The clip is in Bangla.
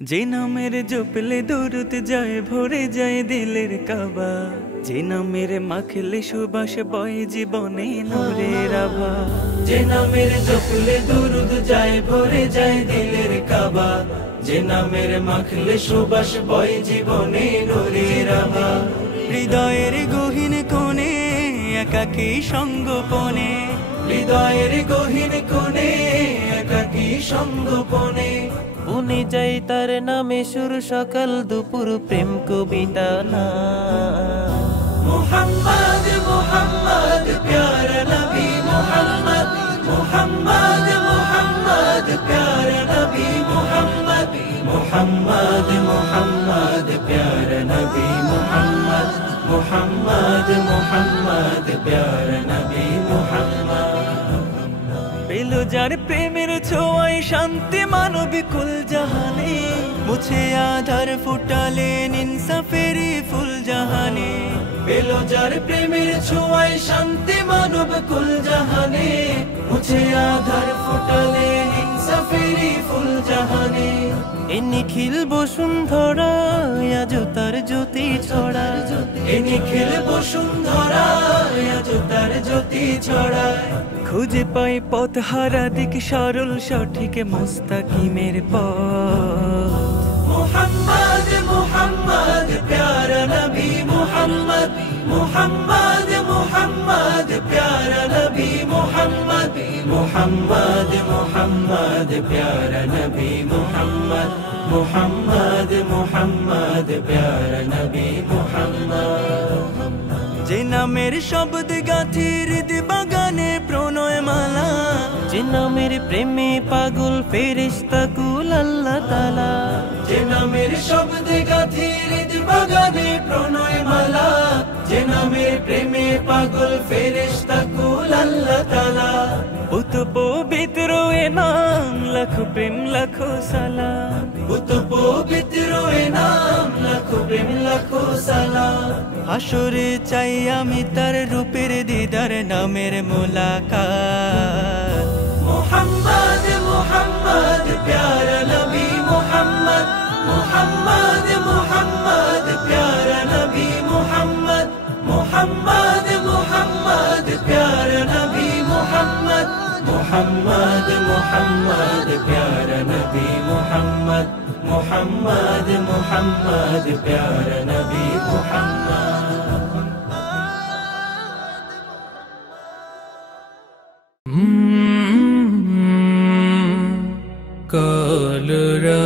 যে নামের জপলে দূরত যায় ভরে যায় দিলের কাবা, যে নামের মাখলে সুবাস বয় জীবনে নূরের আভা। যে নামের জপলে দুরুদ যায় ভরে যায় দিলের কাবা, যে নামের মাখলে সুবাস বয় জীবনে নূরের আভা। হৃদয়ের গহীন কোণে একাকী সঙ্গোপনে, হৃদয়ের গহীন কোণে একাকী সঙ্গোপনে, উনি যাই তার নামে সুর সকাল দুপুর প্রেম কবিতা না। মুহাম্মদ মুহাম্মদ প্যারা নবী মুহাম্মদ, মুহাম্মদ মুহাম্মদ প্যারা নবী মুহাম্মদ, মুহাম্মদ মুহাম্মদ প্যারা নবী মুহাম্মদ, মুহাম্মদ মুহাম্মদ প্যারা নবী মুহাম্মদ। পেল যার প্রেমের ছোঁয়ায় শান্তি মানবিকুল জাহানে, মুছে আধার ফুটালেন ইনসাফেরি ফুল জাহানে। পেল যার প্রেমের ছোঁয়ায় শান্তি মানব কুল জাহানে, মুছে আধার ফুটালে ইনসাফেরি ফুল জাহানে। এ নিখিল বসুন্ধরা আজ তার জ্যোতি ছড়া, এ নিখিল বসুন্ধরা আজ তার জ্যোতি ছড়ায়। খুঁজে পাই পথ হারা দিক সরল সঠিক মুস্তাকিমের পথ। মুহাম্মদ মুহাম্মদ প্যারা নবী মুহাম্মদ, মুহাম্মদ মুহাম্মদ প্যারা নবী মুহাম্মদ, মুহাম্মদ মুহাম্মদ প্যারা নবী মুহাম্মদ, মুহাম্মদ মুহাম্মদ প্যারা নবী মুহাম্মদ। যে নামের শব্দ গাথি হৃদ বাগানে প্রণয় মালা, যে নামের প্রেমে পাগল ফেরেশতা কুল আল্লাহ তাআলা। যে নামের শব্দে গাথি হৃদ বাগানে প্রণয় মালা, যে নামের প্রেমে পাগল ফেরেশতা কুল আল্লাহ তাআলা। পুত পবিত্র এ নাম লাখো প্রেম লাখো সালাম, পুত পবিত্র এ নাম লাখো প্রেম লাখো সালাম। হাসরে চাই আমি তার রূপের দিদার নামের মুলাকাত। মুহাম্মদ মুহাম্মদ প্যারা নবী মুহাম্মদ, মুহাম্মদ মুহাম্মদ প্যারা নবী মুহাম্মদ, মুহাম্মদ মুহাম্মদ প্যারা নবী মুহাম্মদ, মুহাম্মদ মুহাম্মদ প্যারা নবী মুহাম্মদ, মুহাম্মদ মুহাম্মদ প্যারা নবী মুহাম্মদ। কলরা